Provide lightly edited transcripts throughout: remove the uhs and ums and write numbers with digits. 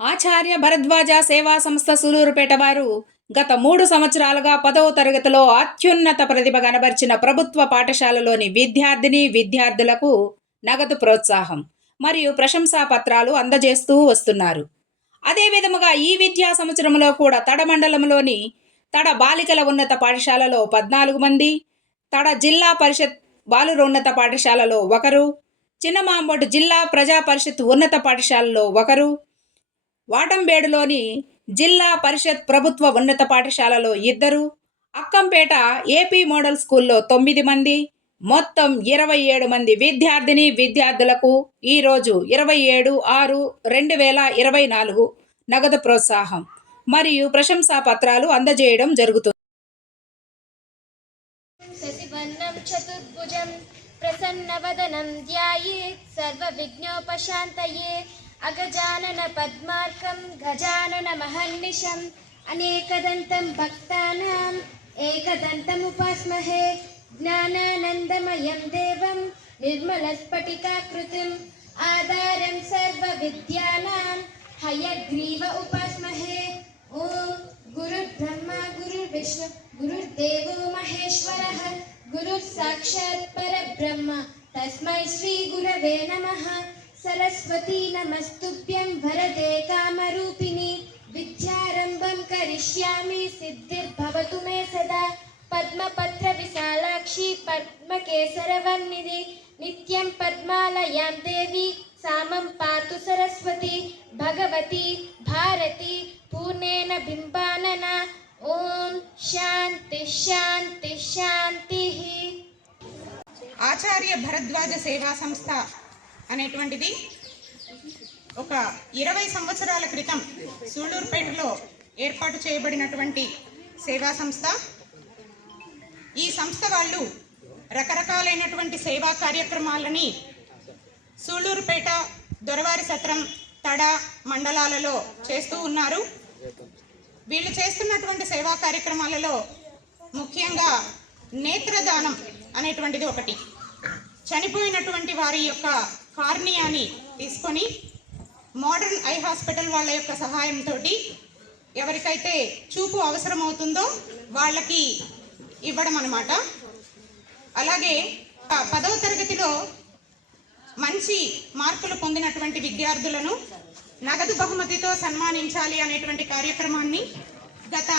ఆచార్య భరద్వాజ సేవా సంస్థ సూలూరుపేట వారు గత 3 సంవత్సరాలుగా 10వ తరగతిలో అత్యున్నత ప్రతిభ కనబర్చిన ప్రభుత్వ పాఠశాలలోని విద్యార్థులకు నగదు ప్రోత్సాహం మరియు ప్రశంసా పత్రాలు అందజేస్తూ వస్తున్నారు. అదే విధముగా ఈ విద్యా సంవత్సరంలో కూడా తడ మండలంలోని తడ బాలికల ఉన్నత పాఠశాలలో 14 మంది, తడ జిల్లా పరిషత్ బాలుర ఉన్నత పాఠశాలలో 1, చిన్నమాంబోటు జిల్లా ప్రజా పరిషత్ ఉన్నత పాఠశాలలో 1, వాటంబేడులోని జిల్లా పరిషత్ ప్రభుత్వ ఉన్నత పాఠశాలలో 2, అక్కంపేట ఏపీ మోడల్ స్కూల్లో 9 మంది, మొత్తం 27 మంది విద్యార్థులకు ఈరోజు 27/6/2024 నగదు ప్రోత్సాహం మరియు ప్రశంసా పత్రాలు అందజేయడం జరుగుతుంది. శశివర్ణం చతుర్భుజం ప్రసన్నవదనం ధ్యాయేత్ సర్వవిఘ్నోపశాంతయే అగజానన పద్మార్కం గజానన మహర్నిశం అనేకదంతం భక్తానాం ఏకదంతముపాస్మహే జ్ఞానానందమయం దేవం నిర్మలస్ఫటికాకృతిం ఆధారం సర్వవిద్యానాం హయగ్రీవ ఉపాస్మహే. ఓం గురుర్బ్రహ్మ గురుర్విష్ణు గురుర్దేవో మహేశ్వరః గురుర్ సాక్షాత్ పరబ్రహ్మ తస్మై శ్రీ గురవే నమః. సరస్వతీ నమస్తుభ్యం వరదే కామరూపిణి విద్యారంభం కరిష్యామి సిద్ధిర్భవతు మే సదా. పద్మపత్ర విశాలాక్షి పద్మకేసరవర్ణిది నిత్యం పద్మాలయాం దేవి సామం పాతు సరస్వతి భగవతి భారతి పూర్ణేన బింబానన. ఓం శాంతి శాంతి శాంతి. ఆచార్య భరద్వాజ సేవా సంస్థ అనేటువంటిది ఒక 20 సంవత్సరాల క్రితం సూళ్లూరుపేటలో ఏర్పాటు చేయబడినటువంటి సేవా సంస్థ. ఈ సంస్థ వాళ్ళు రకరకాలైనటువంటి సేవా కార్యక్రమాలని సూళ్లూరుపేట, దొరవారి సత్రం, తడ మండలాలలో చేస్తూ ఉన్నారు. వీళ్ళు చేస్తున్నటువంటి సేవా కార్యక్రమాలలో ముఖ్యంగా నేత్రదానం అనేటువంటిది ఒకటి. చనిపోయినటువంటి వారి యొక్క కార్నియాని తీసుకొని మోడర్న్ ఐ హాస్పిటల్ వాళ్ళ యొక్క సహాయంతో ఎవరికైతే చూపు అవసరమవుతుందో వాళ్ళకి ఇవ్వడం అన్నమాట. అలాగే 10వ తరగతిలో మంచి మార్కులు పొందినటువంటి విద్యార్థులను నగదు బహుమతితో సన్మానించాలి అనేటువంటి కార్యక్రమాన్ని గత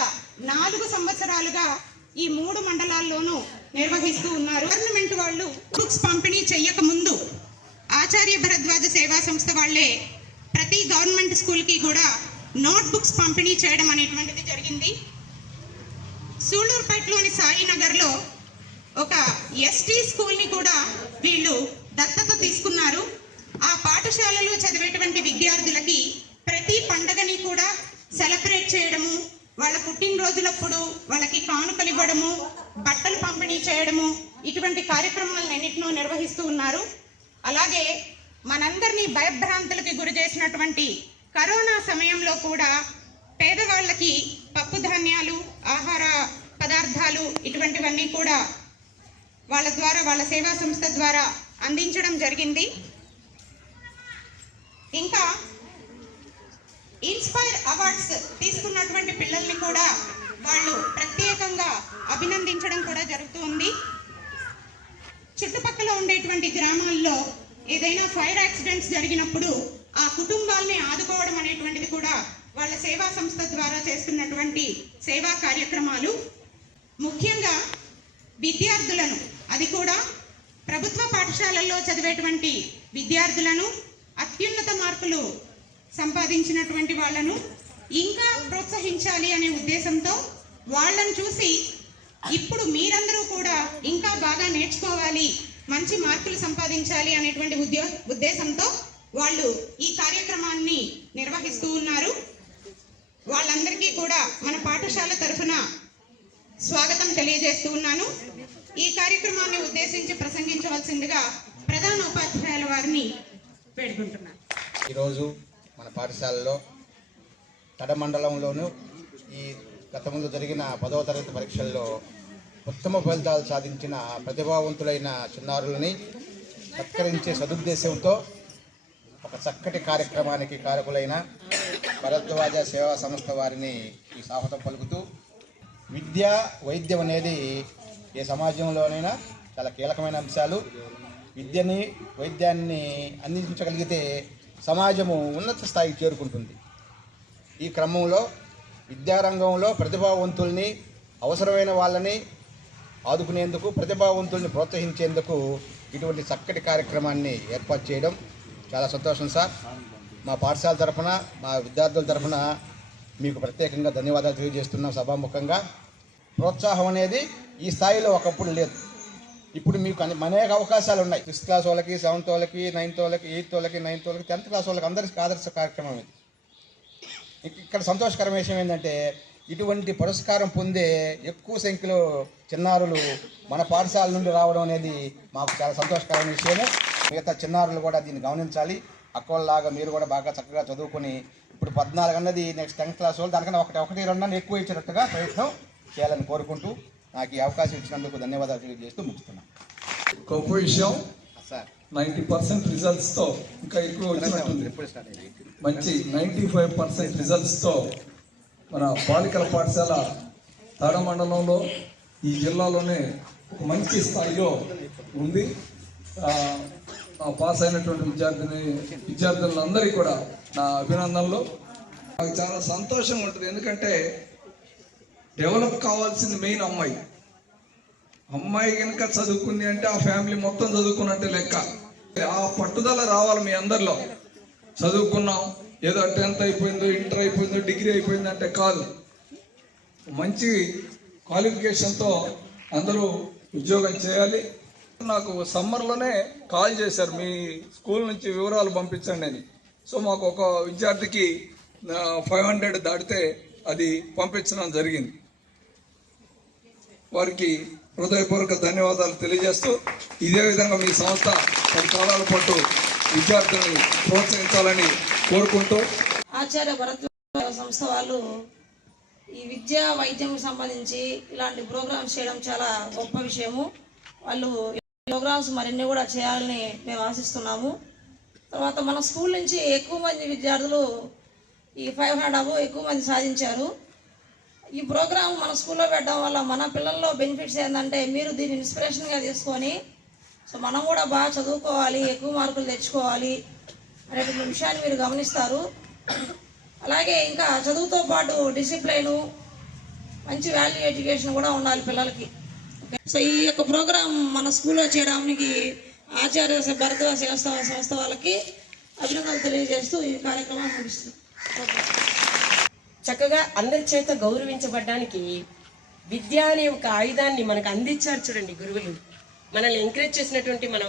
4 సంవత్సరాలుగా ఈ 3 మండలాల్లోనూ నిర్వహిస్తూ ఉన్నారు. గవర్నమెంట్ వాళ్ళు బుక్స్ పంపిణీ చెయ్యక ముందు ఆచార్య భరద్వాజ సేవా సంస్థ వాళ్ళే ప్రతి గవర్నమెంట్ స్కూల్కి కూడా నోట్ బుక్స్ పంపిణీ చేయడం అనేటువంటిది జరిగింది. సూళ్లూరుపేటలోని సాయినగర్లో ఒక ఎస్టీ స్కూల్ని కూడా వీళ్ళు దత్తత తీసుకున్నారు. ఆ పాఠశాలలో చదివేటువంటి విద్యార్థులకి ప్రతి పండగని కూడా సెలబ్రేట్ చేయడము, వాళ్ళ పుట్టినరోజులప్పుడు వాళ్ళకి కానుకలు ఇవ్వడము, బట్టలు పంపిణీ చేయడము, ఇటువంటి కార్యక్రమాలన్నింటినూ నిర్వహిస్తూ ఉన్నారు. అలాగే మనందరినీ భయభ్రాంతులకి గురి చేసినటువంటి కరోనా సమయంలో కూడా పేదవాళ్ళకి పప్పు ధాన్యాలు, ఆహార పదార్థాలు ఇటువంటివన్నీ కూడా వాళ్ళ ద్వారా, వాళ్ళ సేవా సంస్థ ద్వారా అందించడం జరిగింది. ఇంకా ఇన్స్పైర్ అవార్డ్స్ తీసుకున్నటువంటి పిల్లల్ని కూడా వాళ్ళు ప్రత్యేకంగా అభినందించడం కూడా జరుగుతుంది. చుట్టుపక్కల ఉండేటువంటి గ్రామాల్లో ఏదైనా ఫైర్ యాక్సిడెంట్స్ జరిగినప్పుడు ఆ కుటుంబాల్ని ఆదుకోవడం అనేటువంటిది కూడా వాళ్ళ సేవా సంస్థ ద్వారా చేస్తున్నటువంటి సేవా కార్యక్రమాలు. ముఖ్యంగా విద్యార్థులను, అది కూడా ప్రభుత్వ పాఠశాలల్లో చదివేటువంటి విద్యార్థులను, అత్యున్నత మార్కులు సంపాదించినటువంటి వాళ్ళను ఇంకా ప్రోత్సహించాలి అనే ఉద్దేశంతో వాళ్ళని చూసి ఇప్పుడు మీరందరూ కూడా ఇంకా బాగా నేర్చుకోవాలి, మంచి మార్కులు సంపాదించాలి అనేటువంటి ఉద్దేశంతో వాళ్ళు ఈ కార్యక్రమాన్ని నిర్వహిస్తూ ఉన్నారు. వాళ్ళందరికీ కూడా మన పాఠశాల తరఫున స్వాగతం తెలియజేస్తూ ఉన్నాను. ఈ కార్యక్రమాన్ని ఉద్దేశించి ప్రసంగించవలసిందిగా ప్రధాన ఉపాధ్యాయుల వారిని వేడుకుంటున్నాను. ఈరోజు మన పాఠశాలలో తడ మండలంలోనూ ఈ గతంలో జరిగిన 10వ తరగతి పరీక్షల్లో ఉత్తమ ఫలితాలు సాధించిన ప్రతిభావంతులైన చిన్నారులని సత్కరించే సదుద్దేశంతో ఒక చక్కటి కార్యక్రమానికి కారకులైన భరద్వాజ సేవా సంస్థ వారిని ఈ స్వాగతం పలుకుతూ, విద్య వైద్యం అనేది ఏ సమాజంలోనైనా చాలా కీలకమైన అంశాలు. విద్యని వైద్యాన్ని అందించగలిగితే సమాజము ఉన్నత స్థాయికి చేరుకుంటుంది. ఈ క్రమంలో విద్యారంగంలో ప్రతిభావంతుల్ని, అవసరమైన వాళ్ళని ఆదుకునేందుకు, ప్రతిభావంతుల్ని ప్రోత్సహించేందుకు ఇటువంటి చక్కటి కార్యక్రమాన్ని ఏర్పాటు చేయడం చాలా సంతోషం సార్. మా పాఠశాల తరఫున, మా విద్యార్థుల తరఫున మీకు ప్రత్యేకంగా ధన్యవాదాలు తెలియజేస్తున్నాం. సభాముఖంగా ప్రోత్సాహం అనేది ఈ స్థాయిలో ఒకప్పుడు లేదు. ఇప్పుడు మీకు అనేక అవకాశాలు ఉన్నాయి. 6th క్లాస్ వాళ్ళకి, 7th వాళ్ళకి, 9th వాళ్ళకి, 8th వాళ్ళకి, 9th వాళ్ళకి, 10th క్లాస్ వాళ్ళకి అందరికీ ఆదర్శ కార్యక్రమం ఇది. ఇక్కడ సంతోషకరమైన విషయం ఏంటంటే, ఇటువంటి పురస్కారం పొందే ఎక్కువ సంఖ్యలో చిన్నారులు మన పాఠశాల నుండి రావడం అనేది మాకు చాలా సంతోషకరమైన విషయము. మిగతా చిన్నారులు కూడా దీన్ని గమనించాలి. అక్కలాగా మీరు కూడా బాగా చక్కగా చదువుకొని ఇప్పుడు 14 అన్నది నెక్స్ట్ 10th క్లాస్ వాళ్ళు దానికన్నా 1-2 ఎక్కువ ఇచ్చేటట్టుగా ప్రయత్నం చేయాలని కోరుకుంటూ నాకు ఈ అవకాశం ఇచ్చినందుకు ధన్యవాదాలు తెలియజేస్తూ ముగిస్తున్నాను. గొప్ప విషయం సార్. 90% రిజల్ట్స్తో ఇంకా ఎక్కువ వచ్చినట్టుంది. మంచి 95% రిజల్ట్స్తో మన బాలికల పాఠశాల తాడ మండలంలో ఈ జిల్లాలోనే ఒక మంచి స్థాయిలో ఉంది. పాస్ అయినటువంటి విద్యార్థులందరికీ కూడా నా అభినందనలు. నాకు చాలా సంతోషంగా ఉంటుంది. ఎందుకంటే డెవలప్ కావాల్సింది మెయిన్ అమ్మాయి కనుక చదువుకుంది అంటే ఆ ఫ్యామిలీ మొత్తం చదువుకున్నట్టే లెక్క. ఆ పట్టుదల రావాలి మీ అందరిలో. చదువుకున్నాం, ఏదో 10th అయిపోయిందో, ఇంటర్ అయిపోయిందో, డిగ్రీ అయిపోయిందో అంటే కాదు. మంచి క్వాలిఫికేషన్తో అందరూ ఉద్యోగం చేయాలి. నాకు సమ్మర్లోనే కాల్ చేశారు, మీ స్కూల్ నుంచి వివరాలు పంపించండి అని. సో మాకు ఒక విద్యార్థికి 500 దాటితే అది పంపించడం జరిగింది. వారికి హృదయపూర్వక ధన్యవాదాలు తెలియజేస్తూ, ఇదే విధంగా మీ సంస్థ 10 కాలాల పాటు విద్యార్థులను ప్రోత్సహించాలని కోరుకుంటూ, ఆచార్య భరద్వాజ సంస్థ వాళ్ళు ఈ విద్యా వైద్యం సంబంధించి ఇలాంటి ప్రోగ్రామ్స్ చేయడం చాలా గొప్ప విషయము. వాళ్ళు ప్రోగ్రామ్స్ మరిన్ని కూడా చేయాలని మేము ఆశిస్తున్నాము. తర్వాత మన స్కూల్ నుంచి ఎక్కువ మంది విద్యార్థులు ఈ 500 ఎక్కువ మంది సాధించారు. ఈ ప్రోగ్రాం మన స్కూల్లో పెట్టడం వల్ల మన పిల్లల్లో బెనిఫిట్స్ ఏంటంటే, మీరు దీన్ని ఇన్స్పిరేషన్గా తీసుకొని సో మనం కూడా బాగా చదువుకోవాలి, ఎక్కువ మార్కులు తెచ్చుకోవాలి అనేటువంటి విషయాన్ని మీరు గమనిస్తారు. అలాగే ఇంకా చదువుతో పాటు డిసిప్లైను, మంచి వాల్యూ ఎడ్యుకేషన్ కూడా ఉండాలి పిల్లలకి. సో ఈ యొక్క ప్రోగ్రాం మన స్కూల్లో చేయడానికి ఆచార్య భరద్వాజ సంస్థ వాళ్ళకి అభినందనలు తెలియజేస్తూ ఈ కార్యక్రమాన్ని ముగిస్తుంది. చక్కగా అందరి చేత గౌరవించబడడానికి విద్య అనే ఒక ఆయుధాన్ని మనకు అందించారు చూడండి గురువులు. మనల్ని ఎంకరేజ్ చేసినటువంటి మన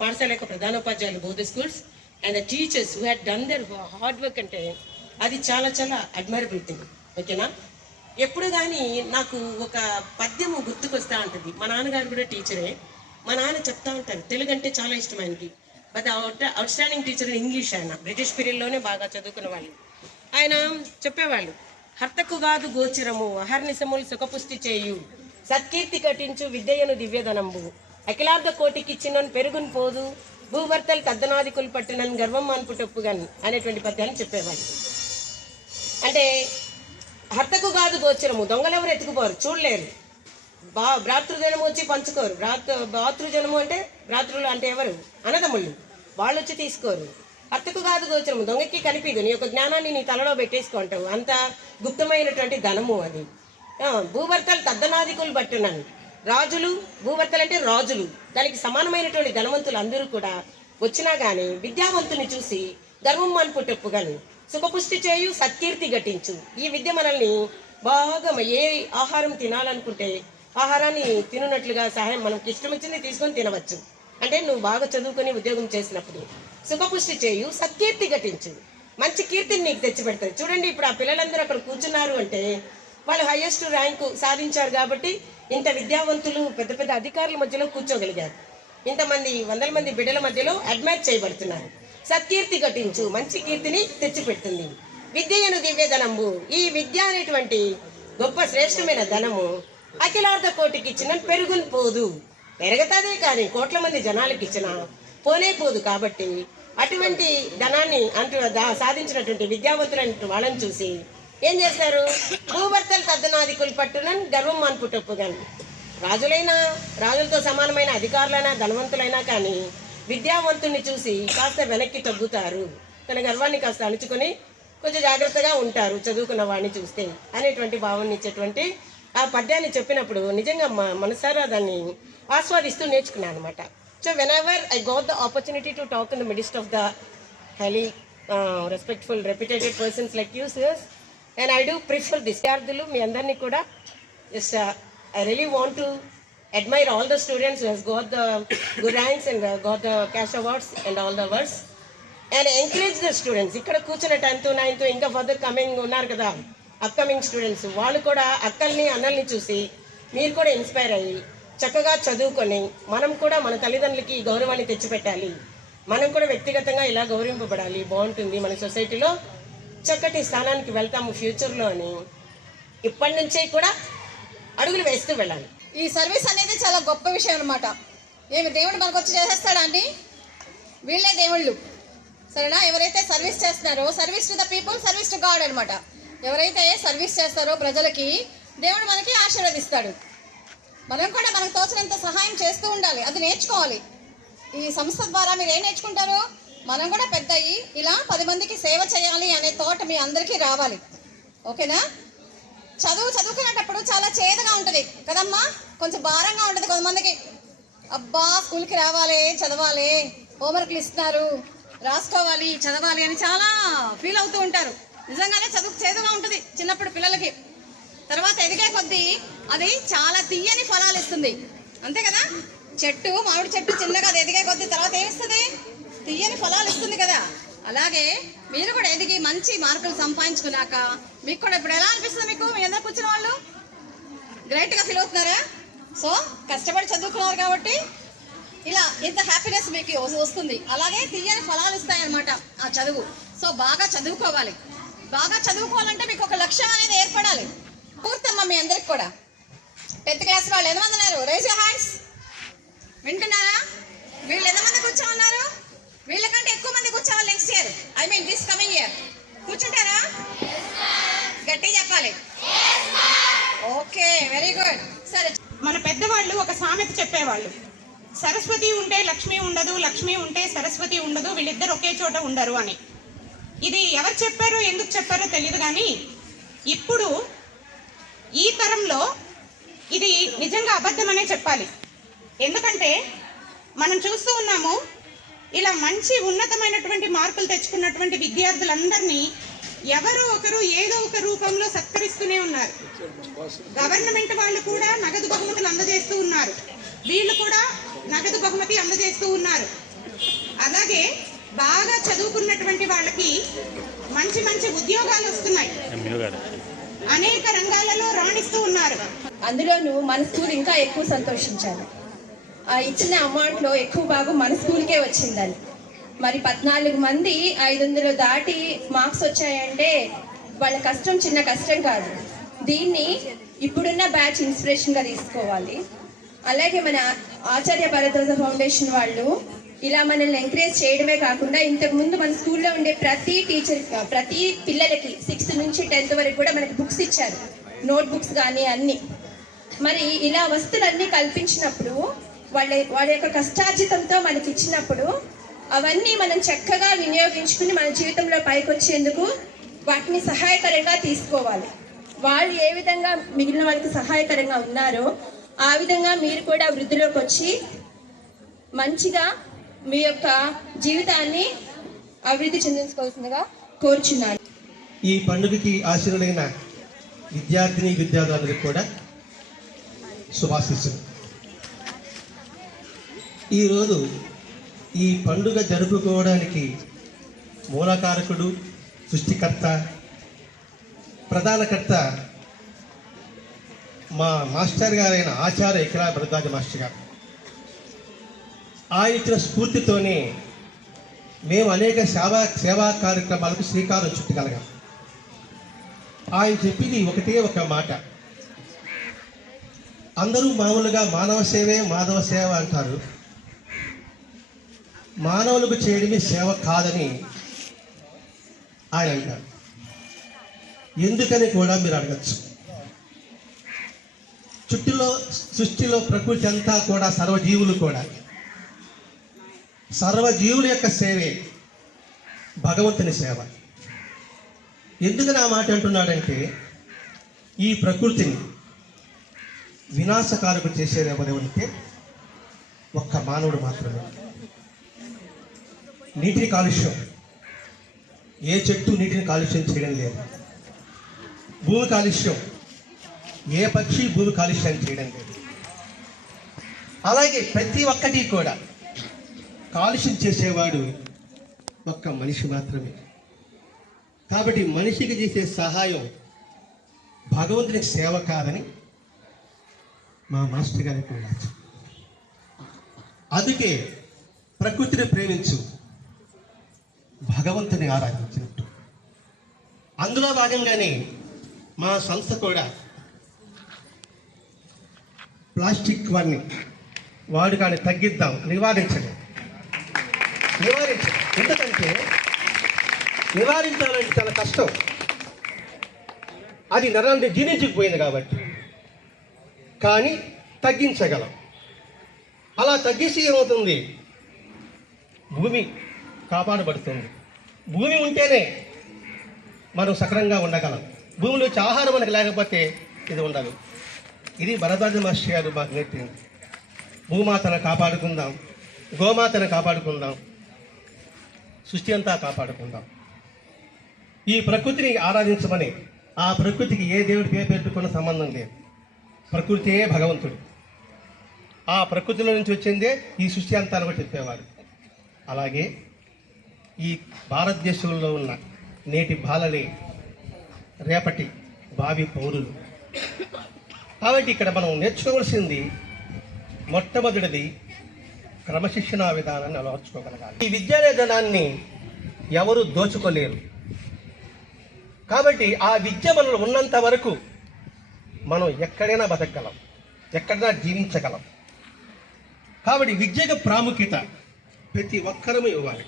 పాఠశాల యొక్క ప్రధానోపాధ్యాయులు, both schools and the teachers who had done there hard work అంటే అది చాలా చాలా అడ్మైరబుల్ థింగ్. ఓకేనా? ఎప్పుడు కానీ నాకు ఒక పద్యము గుర్తుకొస్తూ ఉంటుంది. మా నాన్నగారు కూడా టీచరే. మా నాన్న చెప్తా ఉంటారు, తెలుగు అంటే చాలా ఇష్టం ఆయనకి. But out standing teacher English. ఆయన బ్రిటిష్ పీరియడ్లోనే బాగా చదువుకున్న వాళ్ళు. ఆయన చెప్పేవాళ్ళు, హర్తకు కాదు గోచరము అహర్నిశములు సుఖపుష్టి చేయు, సత్కీర్తి కటించు విద్యను దివ్యధనంబు, అఖిలార్థ కోటికి ఇచ్చినను పెరుగును పోదు, భూభర్తలు కద్దనాదికులు పట్టినని గర్వం మాన్పుటొప్పుగన్ అనేటువంటి పద్యాన్ని చెప్పేవాళ్ళు. అంటే హర్తకు కాదు గోచరము, దొంగలెవరు ఎత్తుకుపోరు, చూడలేరు. భ్రాతృజనము వచ్చి పంచుకోరు. భాతృజనము అంటే భ్రాతృలు అంటే ఎవరు? అన్నదమ్ముళ్ళు. వాళ్ళు వచ్చి తీసుకోరు. హర్తకు కాదు గోచరము, దొంగకి కనిపించదు. నీ యొక్క జ్ఞానాన్ని నీ తలలో పెట్టేసుకుంటావు. అంత గుప్తమైనటువంటి ధనము అది. భూభర్తలు తద్దనాదికులు పట్టునని, రాజులు, భూభర్తలు అంటే రాజులు, దానికి సమానమైనటువంటి ధనవంతులు అందరూ కూడా వచ్చినా కానీ విద్యావంతుని చూసి గర్వం మాన్పుటొప్పుగాను, సుఖపుష్టి చేయు సత్కీర్తి ఘటించు. ఈ విద్య మనల్ని బాగా ఏ ఆహారం తినాలనుకుంటే ఆహారాన్ని తిననట్లుగా సహాయం, మనకి ఇష్టం వచ్చింది తీసుకొని తినవచ్చు. అంటే నువ్వు బాగా చదువుకొని ఉద్యోగం చేసినప్పుడు సుఖపుష్టి చేయు సత్కీర్తి ఘటించు, మంచి కీర్తిని నీకు తెచ్చిపెడతాయి. చూడండి, ఇప్పుడు ఆ పిల్లలందరూ అక్కడ కూర్చున్నారు అంటే వాళ్ళు హైయెస్ట్ ర్యాంకు సాధించారు కాబట్టి ఇంత విద్యావంతులు పెద్ద పెద్ద అధికారుల మధ్యలో కూర్చోగలిగారు. ఇంతమంది 100 మంది బిడ్డల మధ్యలో అడ్మైర్ చేయబడుతున్నారు. సత్కీర్తి ఘటించు, మంచి కీర్తిని తెచ్చిపెడుతుంది. విద్యను దివ్యధనంబు, ఈ విద్య అనేటువంటి గొప్ప శ్రేష్టమైన ధనము అఖిలార్థ కోటికి ఇచ్చిన పెరుగుని పోదు. పెరగతాదే కానీ కోట్ల మంది జనాలకు ఇచ్చిన పోనే పోదు. కాబట్టి అటువంటి ధనాన్ని సాధించినటువంటి విద్యావంతులైన వాళ్ళని చూసి ఏం చేస్తారు? భూభర్తలు తద్దనాదికులు పట్టునని గర్వం మాన్పుటప్పుగాను. రాజులతో సమానమైన అధికారులైనా ధనవంతులైనా కానీ విద్యావంతుల్ని చూసి కాస్త వెనక్కి తగ్గుతారు, తన గర్వాన్ని కాస్త అణుచుకొని కొంచెం జాగ్రత్తగా ఉంటారు చదువుకున్న వాడిని చూస్తే అనేటువంటి భావన ఇచ్చేటువంటి ఆ పద్యాన్ని చెప్పినప్పుడు నిజంగా మనసారా దాన్ని ఆస్వాదిస్తూ నేర్చుకున్నాను అనమాట. So when ever I got the opportunity to talk in the midst of the highly respectful reputed persons like you sirs, and I do prefer this. విద్యార్థులు మీ అందరినీ కూడా just I really want to admire all the students who has got the good ranks and got the cash awards and all the awards, and encourage the students. ఇక్కడ కూర్చున్న 10th 9th ఇంకా further coming ఉన్నారు కదా upcoming students, వాళ్ళు కూడా అక్కల్ని అన్నల్ని చూసి మీరు కూడా ఇన్స్పైర్ అయ్యి చక్కగా చదువుకొని మనం కూడా మన తల్లిదండ్రులకి ఈ గౌరవాన్ని తెచ్చిపెట్టాలి, మనం కూడా వ్యక్తిగతంగా ఇలా గౌరవింపబడాలి, బాగుంటుంది, మన సొసైటీలో చక్కటి స్థానానికి వెళ్తాము ఫ్యూచర్లో అని ఇప్పటి నుంచే కూడా అడుగులు వేస్తూ వెళ్ళాలి. ఈ సర్వీస్ అనేది చాలా గొప్ప విషయం అనమాట. ఏమి దేవుడు మనకు వచ్చి చేసేస్తాడా అండి? వీళ్ళే దేవుళ్ళు, సరేనా? ఎవరైతే సర్వీస్ చేస్తున్నారో, service to the people, service to God అనమాట. ఎవరైతే సర్వీస్ చేస్తారో ప్రజలకి దేవుడు మనకి ఆశీర్వదిస్తాడు. మనం కూడా మనకు తోచినంత సహాయం చేస్తూ ఉండాలి, అది నేర్చుకోవాలి. ఈ సంస్థ ద్వారా మీరు ఏం నేర్చుకుంటారు? మనం కూడా పెద్ద అయ్యి ఇలా 10 మందికి సేవ చేయాలి అనే థాట్ మీ అందరికీ రావాలి. ఓకేనా? చదువుకునేటప్పుడు చాలా చేదుగా ఉంటుంది కదమ్మా, కొంచెం భారంగా ఉంటుంది కొంతమందికి. అబ్బా స్కూల్కి రావాలి, చదవాలి, హోంవర్క్లు ఇస్తున్నారు, రాసుకోవాలి, చదవాలి అని చాలా ఫీల్ అవుతూ ఉంటారు. నిజంగానే చదువు చేదుగా ఉంటుంది చిన్నప్పుడు పిల్లలకి. తర్వాత ఎదిగే కొద్దీ అది చాలా తీయని ఫలాలు ఇస్తుంది, అంతే కదా? మామిడి చెట్టు చిన్నగా అది ఎదిగే కొద్దీ తర్వాత ఏమిస్తుంది? తీయని ఫలాలు ఇస్తుంది కదా. అలాగే మీరు కూడా ఎదిగి మంచి మార్కులు సంపాదించుకున్నాక మీకు కూడా ఇప్పుడు ఎలా అనిపిస్తుంది? మీకు మీ అందరూ కూర్చున్న వాళ్ళు గ్రేట్గా ఫీల్ అవుతున్నారా? సో కష్టపడి చదువుకున్నారు కాబట్టి ఇలా ఇంత హ్యాపీనెస్ మీకు వస్తుంది. అలాగే తీయని ఫలాలు ఇస్తాయన్నమాట ఆ చదువు. సో బాగా చదువుకోవాలి. బాగా చదువుకోవాలంటే మీకు ఒక లక్ష్యం అనేది ఏర్పడాలి. పూర్తమ్మా మీ అందరికి కూడా 10th క్లాస్ వాళ్ళు ఎంతమంది ఉన్నారు? Raise your hands. వింటున్నారా? వీళ్ళు ఎంతమంది కూర్చోమన్నారు? వీళ్ళకంటే ఎక్కువ మంది కూర్చోవాలి next year, I mean this coming year. కూర్చుంటారా? గట్టిగా చెప్పాలి. Okay, very good. సరే, మన పెద్దవాళ్ళు ఒక సామెత చెప్పేవాళ్ళు, సరస్వతి ఉంటే లక్ష్మి ఉండదు, లక్ష్మి ఉంటే సరస్వతి ఉండదు, వీళ్ళిద్దరు ఒకే చోట ఉండరు అని. ఇది ఎవరు చెప్పారో ఎందుకు చెప్పారో తెలియదు, కానీ ఇప్పుడు ఈ తరంలో ఇది నిజంగా అబద్ధమనే చెప్పాలి. ఎందుకంటే మనం చూస్తూ ఉన్నాము, ఇలా మంచి ఉన్నతమైనటువంటి మార్కులు తెచ్చుకున్నటువంటి విద్యార్థులందరినీ ఎవరో ఒకరు ఏదో ఒక రూపంలో సత్కరిస్తూనే ఉన్నారు. గవర్నమెంట్ వాళ్ళు కూడా నగదు బహుమతులు అందజేస్తూ ఉన్నారు, వీళ్ళు కూడా నగదు బహుమతి అందజేస్తూ ఉన్నారు. అలాగే బాగా చదువుకున్నటువంటి వాళ్ళకి మంచి మంచి ఉద్యోగాలు వస్తున్నాయి, అనేక రంగాలలో రాణిస్తూ ఉన్నారు. అందులోనూ మన స్కూల్ ఇంకా ఎక్కువ సంతోషించాలి. ఆ ఇచ్చిన అమౌంట్లో ఎక్కువ భాగం మన స్కూల్కే వచ్చిందని. మరి 14 మంది 500 దాటి మార్క్స్ వచ్చాయంటే వాళ్ళ కష్టం చిన్న కష్టం కాదు. దీన్ని ఇప్పుడున్న బ్యాచ్ ఇన్స్పిరేషన్గా తీసుకోవాలి. అలాగే మన ఆచార్య భారద్వాజ ఫౌండేషన్ వాళ్ళు ఇలా మనల్ని ఎంకరేజ్ చేయడమే కాకుండా ఇంతకుముందు మన స్కూల్లో ఉండే ప్రతి టీచర్, ప్రతి పిల్లలకి 6th నుంచి 10th వరకు కూడా మనకి బుక్స్ ఇచ్చారు, నోట్ బుక్స్ కానీ అన్నీ. మరి ఇలా వస్తువులన్నీ కల్పించినప్పుడు వాళ్ళ యొక్క కష్టార్జితంతో మనకి ఇచ్చినప్పుడు అవన్నీ మనం చక్కగా వినియోగించుకుని మన జీవితంలో పైకి వచ్చేందుకు వాటిని సహాయకరంగా తీసుకోవాలి. వాళ్ళు ఏ విధంగా మిగిలిన వాళ్ళకి సహాయకరంగా ఉన్నారో ఆ విధంగా మీరు కూడా వృద్ధిలోకి వచ్చి మంచిగా మీ యొక్క జీవితాన్ని అభివృద్ధి చెందించుకోవాల్సిందిగా కోరుచున్నాను. ఈ పండుగకి ఆశీర్వైన విద్యార్థులందరికీ కూడా శుభాశీస్సులు. ఈరోజు ఈ పండుగ జరుపుకోవడానికి మూలకారకుడు, సృష్టికర్త, ప్రధానకర్త మా మాస్టర్ గారైన ఆచార్య ఇక్రా భరద్వాజ మాస్టర్ గారు. ఆయన ఇచ్చిన స్ఫూర్తితోనే మేము అనేక సేవా కార్యక్రమాలకు శ్రీకారం చుట్టగలిగాం. ఆయన చెప్పింది ఒకటే ఒక మాట, అందరూ మామూలుగా మానవ సేవే మాధవ సేవ అంటారు. మానవులకు చేయడమే సేవ కాదని ఆయన అంటారు. ఎందుకని కూడా మీరు అడగచ్చు. సృష్టిలో ప్రకృతి అంతా కూడా సర్వజీవుల యొక్క సేవే భగవంతుని సేవ. ఎందుకని ఆ మాట అంటున్నాడంటే, ఈ ప్రకృతిని వినాశకారకు చేసేది ఎవరంటే ఒక్క మానవుడు మాత్రమే. నీటిని కాలుష్యం, ఏ చెట్టు నీటిని కాలుష్యం చేయడం లేదు. భూమి కాలుష్యం, ఏ పక్షి భూమి కాలుష్యాన్ని చేయడం లేదు. అలాగే ప్రతి ఒక్కటి కూడా కాలుష్యం చేసేవాడు ఒక్క మనిషి మాత్రమే. కాబట్టి మనిషికి చేసే సహాయం భగవంతునికి సేవ కాదని మా మాస్టర్ గారికి కూడా. అందుకే ప్రకృతిని ప్రేమించు, భగవంతుని ఆరాధించినట్టు. అందులో భాగంగానే మా సంస్థ కూడా ప్లాస్టిక్ వాడుకాన్ని తగ్గిద్దాం, నివారించండి. ఎందుకంటే నివారించాలంటే చాలా కష్టం. అది నరాన్ని జీర్ణించుకుపోయింది కాబట్టి. కానీ తగ్గించగలం. అలా తగ్గిస్తే ఏమవుతుంది? భూమి కాపాడబడుతుంది. భూమి ఉంటేనే మనం సక్రంగా ఉండగలం. భూమిలో వచ్చే ఆహారం మనకు లేకపోతే ఇది ఉండదు. ఇది భరద్వాజ మాస్టర్ గారు మాకు నేర్పింది. భూమాతను కాపాడుకుందాం, గోమాతను కాపాడుకుందాం, సృష్టి అంతా కాపాడుకుందాం. ఈ ప్రకృతిని ఆరాధించమని, ఆ ప్రకృతికి ఏ దేవుడి పేరు పెట్టుకున్న సంబంధం లేదు. ప్రకృతియే భగవంతుడు. ఆ ప్రకృతిలో నుంచి వచ్చిందే ఈ సృష్టి అంతా అని చెప్పేవాడు. అలాగే ఈ భారతదేశంలో ఉన్న నేటి బాలలే రేపటి భావి పౌరులు. కాబట్టి ఇక్కడ మనం నేర్చుకోవాల్సింది మొట్టమొదటిది క్రమశిక్షణా విధానాన్ని అలవర్చుకోగలగాలి. ఈ విద్యాలయ ధనాన్ని ఎవరు దోచుకోలేరు. కాబట్టి ఆ విద్య మనలో ఉన్నంత వరకు మనం ఎక్కడైనా బతకగలం, ఎక్కడైనా జీవించగలం. కాబట్టి విద్యకు ప్రాముఖ్యత ప్రతి ఒక్కరూ ఇవ్వాలి.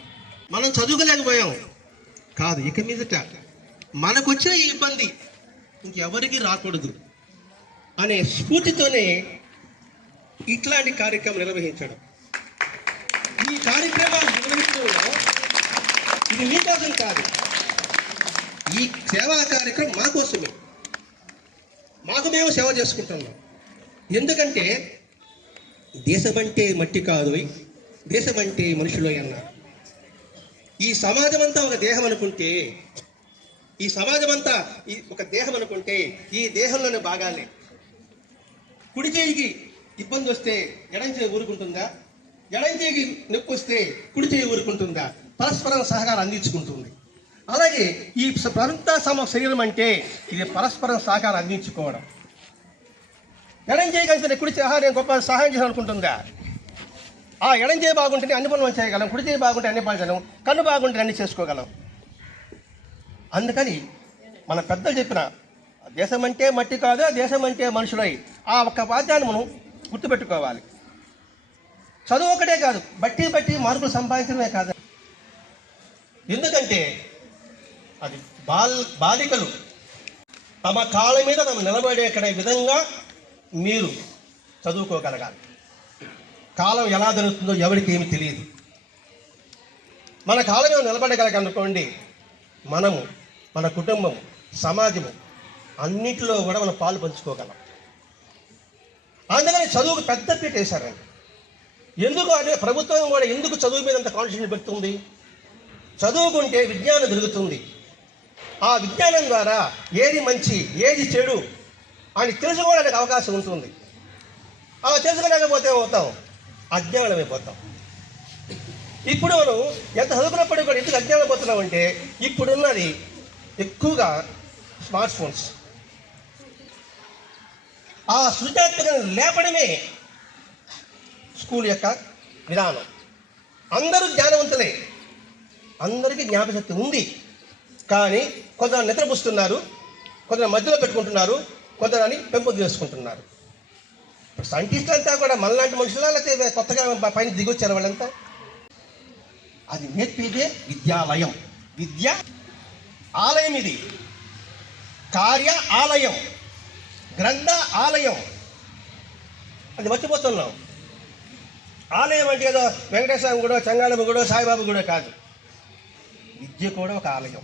మనం చదువుకోలేకపోయాం కాదు, ఇక మీదట మనకొచ్చిన ఈ ఇబ్బంది ఇంకెవరికి రాకూడదు అనే స్ఫూర్తితోనే ఇట్లాంటి కార్యక్రమం నిర్వహించడం. ఈ కార్యక్రమాలు నిర్వహించడంలో ఇది మీకోసం కాదు, ఈ సేవా కార్యక్రమం మా కోసమే. మాకు మేము సేవ చేసుకుంటున్నాం. ఎందుకంటే దేశమంటే మట్టి కాదు, దేశమంటే మనుషులు అన్నారు. ఈ సమాజం అంతా ఒక దేహం అనుకుంటే, ఈ సమాజం అంతా ఒక దేహం అనుకుంటే, ఈ దేహంలోనే భాగాలే. కుడి చేయికి ఇబ్బంది వస్తే ఎడం చేయి ఊరుకుంటుందా? ఎడం చేయికి నొప్పి వస్తే కుడి చేయి ఊరుకుంటుందా? పరస్పరం సహకారం అందించుకుంటుంది. అలాగే ఈ శరీరం అంటే ఇది పరస్పరం సహకారం అందించుకోవడం. ఎడం చేయగలిగితే కుడి నేను గొప్ప సహాయం చేయాలి అనుకుంటుందా? ఆ ఎడం చేయి బాగుంటేనే అన్ని పనులు చేయగలం, కుడి చేయి బాగుంటే అన్ని పనులు చేయగలం, కన్ను బాగుంటే అన్ని చేసుకోగలం. అందుకని మన పెద్దలు చెప్పిన దేశం అంటే మట్టి కాదు, దేశం అంటే మనుషులై, ఆ ఒక్క వాద్యాన్ని మనం గుర్తుపెట్టుకోవాలి. చదువు ఒకటే కాదు, బట్టి మార్కులు సంపాదించడమే కాదు. ఎందుకంటే అది బాలికలు తమ కాళ్ళ మీద తమ నిలబడే విధంగా మీరు చదువుకోగలగాలి. కాలం ఎలా జరుగుతుందో ఎవరికి ఏమి తెలియదు. మన కాళ్ళ మీద నిలబడగలగనుకోండి, మనము, మన కుటుంబం, సమాజము అన్నిటిలో కూడా మనం పాలు పంచుకోగలం. అందుకని చదువుకు పెద్ద పీట వేశారండి. ఎందుకు అదే ప్రభుత్వం కూడా ఎందుకు చదువు మీద అంత కాన్సన్ట్రేషన్ పెడుతుంది? చదువుకుంటే విజ్ఞానం దొరుకుతుంది. ఆ విజ్ఞానం ద్వారా ఏది మంచి ఏది చెడు అని తెలుసుకోవడానికి అవకాశం ఉంటుంది. అలా తెలుసుకోలేకపోతే ఏమవుతాం? అజ్ఞానమైపోతాం. ఇప్పుడు మనం ఎంత చదువుకున్నప్పటికీ కూడా ఎందుకు అజ్ఞానం పోతున్నామంటే, ఇప్పుడున్నది ఎక్కువగా స్మార్ట్ ఫోన్స్. ఆ సృజనాత్మకతను లేపడమే స్కూల్ యొక్క విధానం. అందరూ జ్ఞానవంతులే, అందరికీ జ్ఞాపకశక్తి ఉంది. కానీ కొందరు నిద్రపుస్తున్నారు, కొందరు మధ్యలో పెట్టుకుంటున్నారు, కొందరని పెంపు చేసుకుంటున్నారు. సైంటిస్టులు అంతా కూడా మనలాంటి మనుషులా, లేకపోతే కొత్తగా పైన దిగొచ్చారు వాళ్ళంతా? అది నేర్పేదే విద్యాలయం. విద్య ఆలయం, ఇది కార్య ఆలయం, గ్రంథ ఆలయం. అది మర్చిపోతున్నాం. ఆలయం అంటే ఏదో వెంకటేశ్వర గుడో, చెంగాళమ్మ గుడో, సాయిబాబా గుడో కాదు. విద్య కూడా ఒక ఆలయం.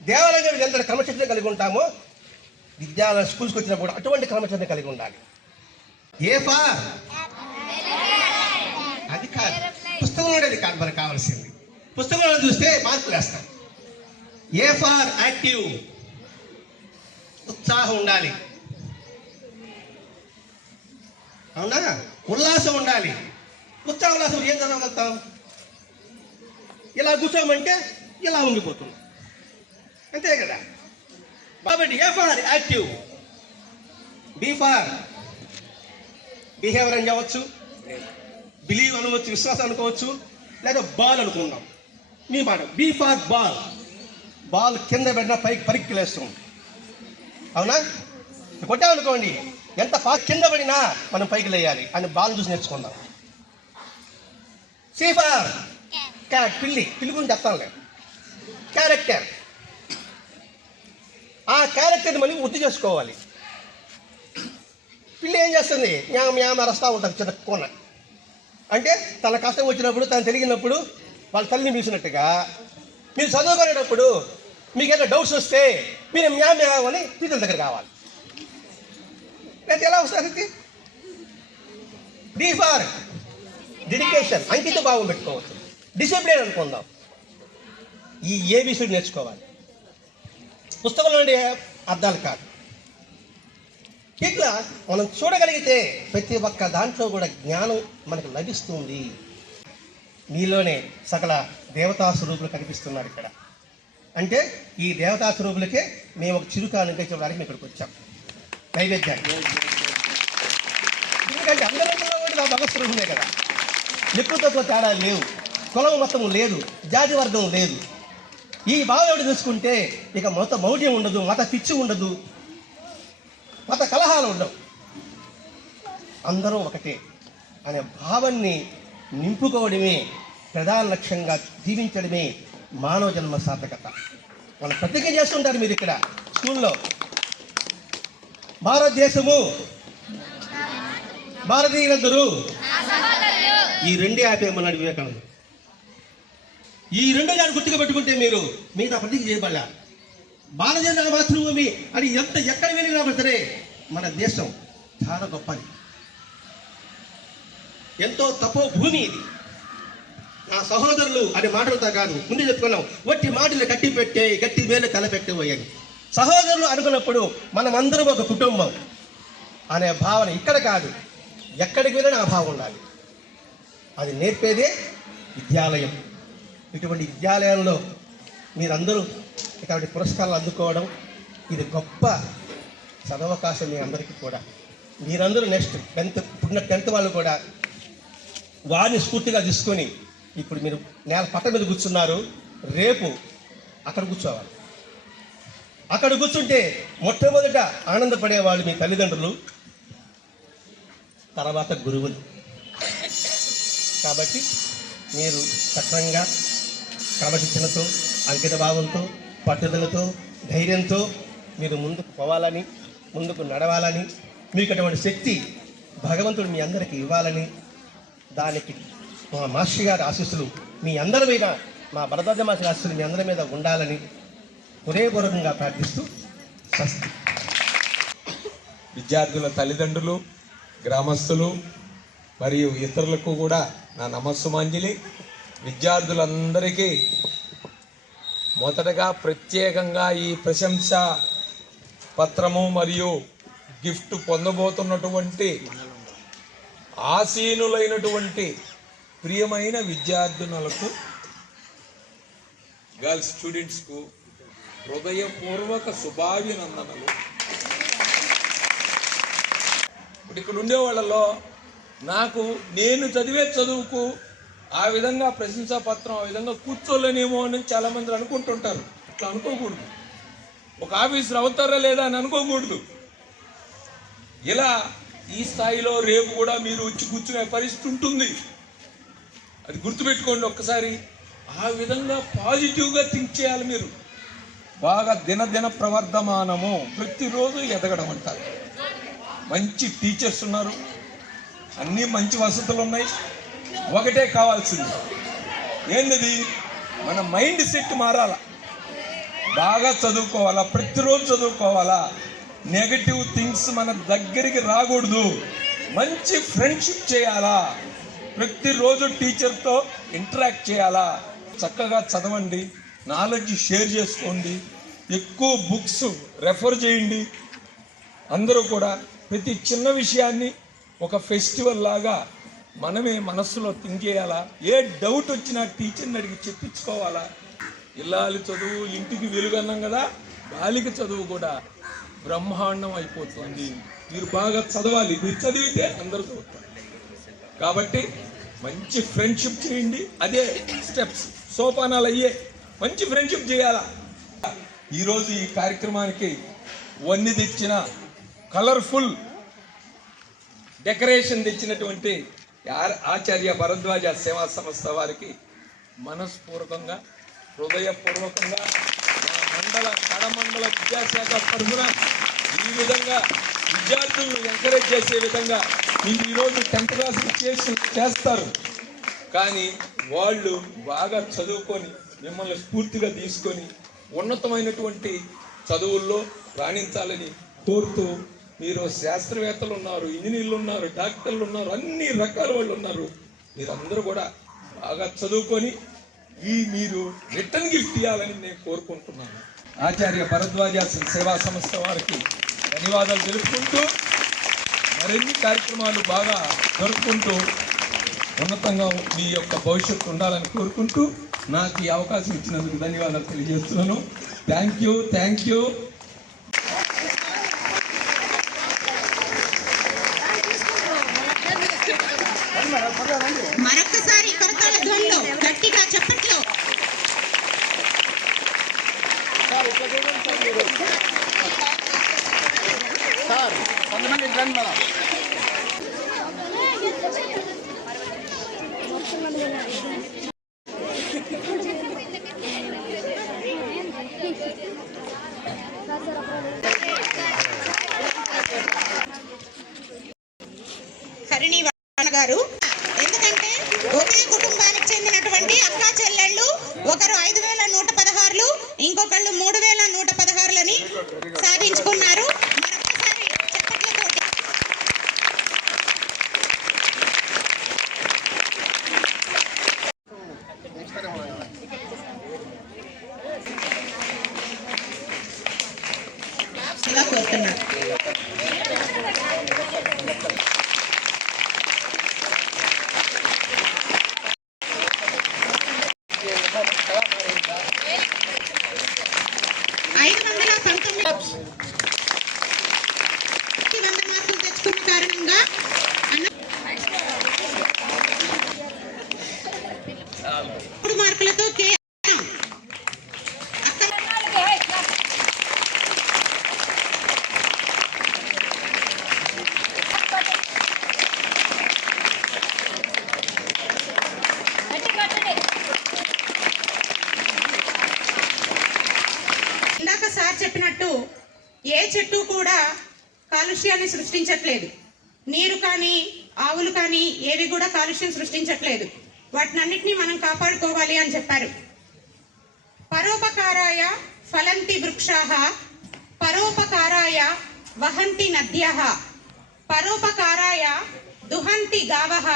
దేవాలయం ఎంత క్రమశిక్షణ కలిగి ఉంటామో విద్యాలయ స్కూల్స్కి వచ్చినప్పుడు అటువంటి క్రమశిక్షణ కలిగి ఉండాలి. అది కాదు, పుస్తకంలో అది కాదు మనకు కావాల్సింది. పుస్తకంలో చూస్తే మార్కులు వేస్తాం. ఏ ఫార్ యాక్టివ్, ఉత్సాహం ఉండాలి, అవునా? ఉల్లాసం ఉండాలి. ఉల్లాసం ఏం చదవగలుగుతాం? ఇలా కూర్చోమంటే ఇలా ఉండిపోతున్నాం, అంతే కదా. కాబట్టి A for active, B for behaviour అని చెప్పవచ్చు, బిలీవ్ అనవచ్చు, విశ్వాసం అనుకోవచ్చు, లేదా బాల్ అనుకుందాం. మీ మాట బి ఫార్ బాల్. బాల్ కింద పెట్టినా పైకి పరిక్కిలేస్తాం, అవునా? కొట్టామనుకోండి, ఎంత కింద పడినా మనం పైకి లేయాలి అని బాల్ చూసి నేర్చుకుందాం. సి ఫార్ క్యాట్, పిల్లి. పిల్లి గురించి చెప్తానులే. క్యారెక్టర్. ఆ క్యారెక్టర్ని మళ్ళీ వృద్ధి చేసుకోవాలి. పిల్లి ఏం చేస్తుంది? మ్యామ అరస్తూ ఉంటుంది చిన్న కోన. అంటే తన కష్టం వచ్చినప్పుడు, తను తెలిగినప్పుడు వాళ్ళ తల్లిని పిలిచినట్టుగా మీరు చదువుకునేటప్పుడు మీకు ఏదైనా డౌట్స్ వస్తే మీరు మ్యామని టీచర్ దగ్గర కావాలి. లేదా ఎలా వస్తుంది? డి ఫార్ డెడికేషన్, అంకిత భావం పెట్టుకోవచ్చు. డిసిప్లిన్ అనుకుందాం. ఈ ఏబిసిడి నేర్చుకోవాలి, పుస్తకంలో ఉండే అర్థాలు కాదు. ఇట్లా మనం చూడగలిగితే ప్రతి ఒక్క దాంట్లో కూడా జ్ఞానం మనకు లభిస్తుంది. మీలోనే సకల దేవతా స్వరూపులు కనిపిస్తున్నారు ఇక్కడ. అంటే ఈ దేవతా స్వరూపులకే మేము ఒక చిరుకానుగా చూడడానికి మేము ఇక్కడికి వచ్చాం, నైవేద్యాన్ని. ఎందుకంటే అందరిలో కూడా నా భగవత్ స్వరూపమే కదా. ఎక్కువ తక్కువ తేడా లేవు, కులం మొత్తం లేదు, జాతి వర్గం లేదు. ఈ భావం తెలుసుకుంటే ఇక మత మౌఢ్యం ఉండదు, మత పిచ్చి ఉండదు, మత కలహాలు ఉండవు. అందరూ ఒకటే అనే భావాన్ని నింపుకోవడమే ప్రధాన లక్ష్యంగా జీవించడమే మానవ జన్మ సార్థకత. మనం ప్రతిజ్ఞ చేస్తుంటారు మీరు ఇక్కడ స్కూల్లో. భారతదేశము, భారతీయులందరూ, ఈ రెండే ఆపేయమన్నాడు వివేకానంద. ఈ రెండు దాన్ని గుర్తుగా పెట్టుకుంటే మీరు మిగతా ప్రతిజ్ఞ చేయబడ్డా. భారతదేశ మాతృభూమి అని ఎక్కడ వెళ్ళినా సరే మన దేశం చాలా గొప్పది, ఎంతో తపో భూమి ఇది. నా సహోదరులు అనే మాటలతో కాదు, ముందు చెప్పుకున్నాం, వట్టి మాటలు గట్టి పెట్టే, గట్టి వేలు తలపెట్టేవని. సహోదరులు అనుకున్నప్పుడు మనమందరం ఒక కుటుంబం అనే భావన ఇక్కడ కాదు, ఎక్కడికి వెళ్ళినా ఆ భావం ఉండాలి. అది నేర్పేదే విద్యాలయం. ఇటువంటి విద్యాలయంలో మీరందరూ ఇటువంటి పురస్కారాలు అందుకోవడం ఇది గొప్ప సదవకాశం మీ అందరికీ కూడా. మీరందరూ నెక్స్ట్ 10th వాళ్ళు కూడా వారిని స్ఫూర్తిగా తీసుకొని ఇప్పుడు మీరు పట్ట మీద కూర్చున్నారు, రేపు అక్కడ కూర్చోవాలి. అక్కడ కూర్చుంటే మొట్టమొదట ఆనందపడేవాళ్ళు మీ తల్లిదండ్రులు, తర్వాత గురువులు. కాబట్టి మీరు సక్రంగా క్రమశిక్షణతో, అంకిత భావంతో, పట్టుదలతో, ధైర్యంతో మీరు ముందుకు పోవాలని, ముందుకు నడవాలని, మీకు అటువంటి శక్తి భగవంతుడు మీ అందరికీ ఇవ్వాలని, దానికి మా మాస్టర్ గారి ఆశీస్సులు మీ అందరి మీద, మా భరద్వాజ మాస్టర్ ఆశీస్సులు మీ అందరి మీద ఉండాలని హృదయపూర్వకంగా ప్రార్థిస్తూ స్వస్తి. విద్యార్థుల తల్లిదండ్రులు, గ్రామస్తులు మరియు ఇతరులకు కూడా నా నమస్సుమాంజలి. విద్యార్థులందరికీ మొదటగా ప్రత్యేకంగా ఈ ప్రశంస పత్రము మరియు గిఫ్ట్ పొందబోతున్నటువంటి ఆసీనులైనటువంటి ప్రియమైన విద్యార్థినులకు, గర్ల్స్ స్టూడెంట్స్కు హృదయపూర్వక శుభాభినందనలు. ఇప్పుడు ఇక్కడ ఉండే వాళ్ళలో నాకు నేను చదివే చదువుకు ఆ విధంగా ప్రశంసా పత్రం ఆ విధంగా కూర్చోలేనేమో అని చాలామంది అనుకుంటుంటారు. అట్లా అనుకోకూడదు. ఒక ఆఫీసర్ అవుతారా లేదా అని అనుకోకూడదు. ఇలా ఈ స్థాయిలో రేపు కూడా మీరు వచ్చి కూర్చునే పరిస్థితి ఉంటుంది. అది గుర్తుపెట్టుకోండి ఒక్కసారి. ఆ విధంగా పాజిటివ్గా థింక్ చేయాలి మీరు. బాగా దినదిన ప్రవర్ధమానము, ప్రతిరోజు ఎదగడం అంటారు. మంచి టీచర్స్ ఉన్నారు, అన్నీ మంచి వసతులు ఉన్నాయి. ఒకటే కావాల్సింది ఏంటిది, మన మైండ్ సెట్ మారాలా. బాగా చదువుకోవాలా, ప్రతిరోజు చదువుకోవాలా. నెగటివ్ థింగ్స్ మన దగ్గరికి రాకూడదు. మంచి ఫ్రెండ్షిప్ చేయాలా, ప్రతిరోజు టీచర్తో ఇంటరాక్ట్ చేయాలా. చక్కగా చదవండి, నాలెడ్జ్ షేర్ చేసుకోండి, ఎక్కువ బుక్స్ రెఫర్ చేయండి. అందరూ కూడా ప్రతి చిన్న విషయాన్ని ఒక ఫెస్టివల్ లాగా మనమే మనస్సులో థింక్ చేయాలా. ఏ డౌట్ వచ్చినా టీచర్ని అడిగి చెప్పించుకోవాలా. ఇల్లాలి చదువు ఇంటికి వెలుగన్నాం కదా, బాలిక చదువు కూడా బ్రహ్మాండం అయిపోతుంది. మీరు బాగా చదవాలి, మీరు చదివితే అందరూ చదువుతారు. కాబట్టి మంచి ఫ్రెండ్షిప్ చేయండి. అదే స్టెప్స్, సోపానాలు అయ్యే మంచి ఫ్రెండ్షిప్ చేయాలా. ఈరోజు ఈ కార్యక్రమానికి వన్ని తెచ్చిన, కలర్ఫుల్ డెకరేషన్ తెచ్చినటువంటి ఆచార్య భరద్వాజ సేవా సంస్థ వారికి మనస్పూర్వకంగా, హృదయపూర్వకంగా మా కడమండల విద్యాశాఖ తరఫున ఈ విధంగా విద్యార్థులను ఎంకరేజ్ చేసే విధంగా మీరు ఈరోజు 10th క్లాస్ చేస్తారు. కానీ వాళ్ళు బాగా చదువుకొని మిమ్మల్ని స్ఫూర్తిగా తీసుకొని ఉన్నతమైనటువంటి చదువుల్లో రాణించాలని కోరుతూ, మీరు శాస్త్రవేత్తలు ఉన్నారు, ఇంజనీర్లు ఉన్నారు, డాక్టర్లు ఉన్నారు, అన్ని రకాల వాళ్ళు ఉన్నారు. మీరందరూ కూడా బాగా చదువుకొని మీరు రిటర్న్ గిఫ్ట్ ఇవ్వాలని నేను కోరుకుంటున్నాను. ఆచార్య భరద్వాజ సేవా సంస్థ వారికి ధన్యవాదాలు తెలుపుకుంటూ, మరిన్ని కార్యక్రమాలు బాగా జరుపుకుంటూ ఉన్నతంగా మీ యొక్క భవిష్యత్తు ఉండాలని కోరుకుంటూ నాకు ఈ అవకాశం ఇచ్చినందుకు ధన్యవాదాలు తెలియజేస్తున్నాను. Thank you. మరొకసారి కరతాళ ధ్వనిలో గట్టిగా చప్పట్లో. హరిణి గారు, ఎందుకంటే ఒకే కుటుంబానికి చెందినటువంటి అక్కా చెల్లెళ్ళు, ఒకరు 5116, ఇంకొకళ్ళు 3116లని సాధించుకున్నారు. మరొకసారి చప్పట్లతోటి. ఇలా కోరుతున్నారు. మార్కులు తెచ్చుకున్న కారణంగా మార్కులతో ఇందాక సార్ చెప్పినట్టు ఏ చెట్టు కూడా కాలుష్యాన్ని సృష్టించట్లేదు. నీరు కానీ ఆవులు కానీ ఏవి కూడా కాలుష్యం సృష్టించట్లేదు. వాటినన్నిటినీ మనం కాపాడుకోవాలి అని చెప్పారు. పరోపకారాయ ఫలంతి వృక్షాః, పరోపకారాయ వహంతి నద్యః, పరోపకారాయ దుహంతి గావః,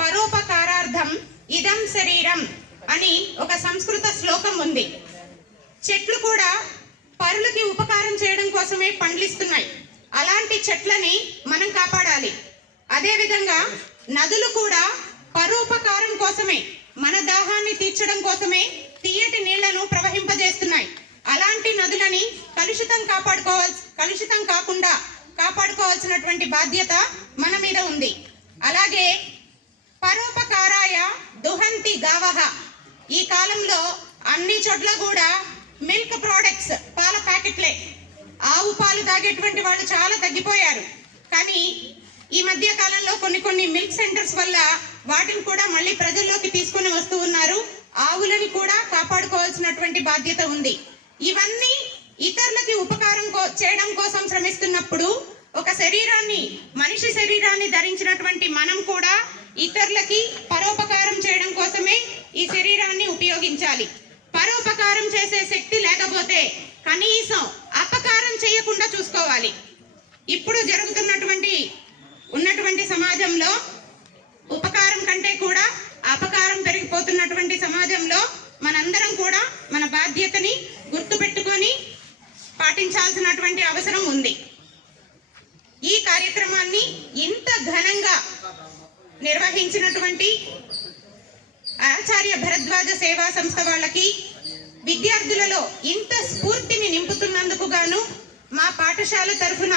పరోపకారార్థం ఇదం శరీరం అని ఒక సంస్కృత శ్లోకం ఉంది. చెట్లు కూడా పరులకి ఉపకారం చేయడం కోసమే పండ్లిస్తున్నాయి. అలాంటి చెట్లని మనం కాపాడాలి. అదేవిధంగా నదులు కూడా పరోపకారం కోసమే, మన దాహాన్ని తీర్చడం కోసమే తీయటి నీళ్లను ప్రవహింపజేస్తున్నాయి. అలాంటి నదులని కలుషితం కాకుండా కాపాడుకోవాల్సినటువంటి బాధ్యత మన మీద ఉంది. అలాగే పరోపకారాయ దుహంతి గావః, ఈ కాలంలో అన్ని చోట్ల కూడా మిల్క్ ప్రోడక్ట్స్, పాల ప్యాకెట్లే. ఆవు పాలు తాగేటువంటి వాళ్ళు చాలా తగ్గిపోయారు. కానీ ఈ మధ్య కాలంలో కొన్ని మిల్క్ సెంటర్స్ వల్ల వాటిని కూడా మళ్ళీ ప్రజల్లోకి తీసుకొని వస్తూ ఉన్నారు. ఆవులని కూడా కాపాడుకోవాల్సినటువంటి బాధ్యత ఉంది. ఇవన్నీ ఇతరులకి ఉపకారం చేయడం కోసం శ్రమిస్తున్నప్పుడు ఒక మనిషి శరీరాన్ని ధరించినటువంటి మనం కూడా ఇతరులకి పరోపకారం చేయడం కోసమే ఈ శరీరాన్ని ఉపయోగించాలి. పరోపకారం చేసే శక్తి లేకపోతే కనీసం అపకారం చేయకుండా చూసుకోవాలి. ఇప్పుడు ఉన్నటువంటి సమాజంలో ఉపకారం కంటే కూడా అపకారం పెరిగిపోతున్నటువంటి సమాజంలో మనందరం కూడా మన బాధ్యతని గుర్తుపెట్టుకొని పాటించాల్సినటువంటి అవసరం ఉంది. ఈ కార్యక్రమాన్ని ఇంత ఘనంగా నిర్వహించినటువంటి ఆచార్య భరద్వాజ సేవా సంస్థ వాళ్ళకి, విద్యార్థులలో ఇంత స్ఫూర్తిని నింపుతున్నందుకు గాను మా పాఠశాల తరఫున,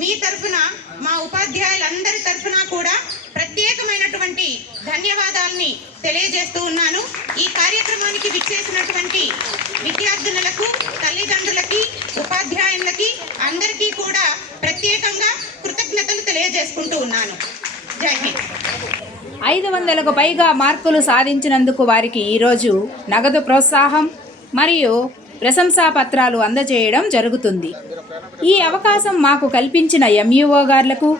మీ తరఫున, మా ఉపాధ్యాయులందరి తరఫున కూడా ప్రత్యేకమైనటువంటి ధన్యవాదాలని తెలియజేస్తూ ఉన్నాను. ఈ కార్యక్రమానికి విచ్చేసినటువంటి విద్యార్థులకు, తల్లిదండ్రులకి, ఉపాధ్యాయులకి అందరికీ కూడా ప్రత్యేకంగా కృతజ్ఞతలు తెలియజేసుకుంటూ ఉన్నాను. జై హింద్. 500కు పైగా మార్కులు సాధించినందుకు వారికి ఈరోజు నగదు ప్రోత్సాహం మరియు ప్రశంసా పత్రాలు అందజేయడం జరుగుతుంది. ఈ అవకాశం మాకు కల్పించిన ఎంఈఓ గారులకు,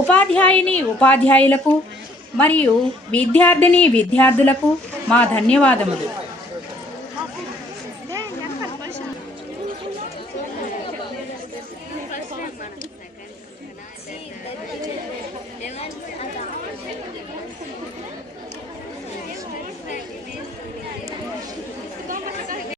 ఉపాధ్యాయులకు మరియు విద్యార్థులకు మా ధన్యవాదములు.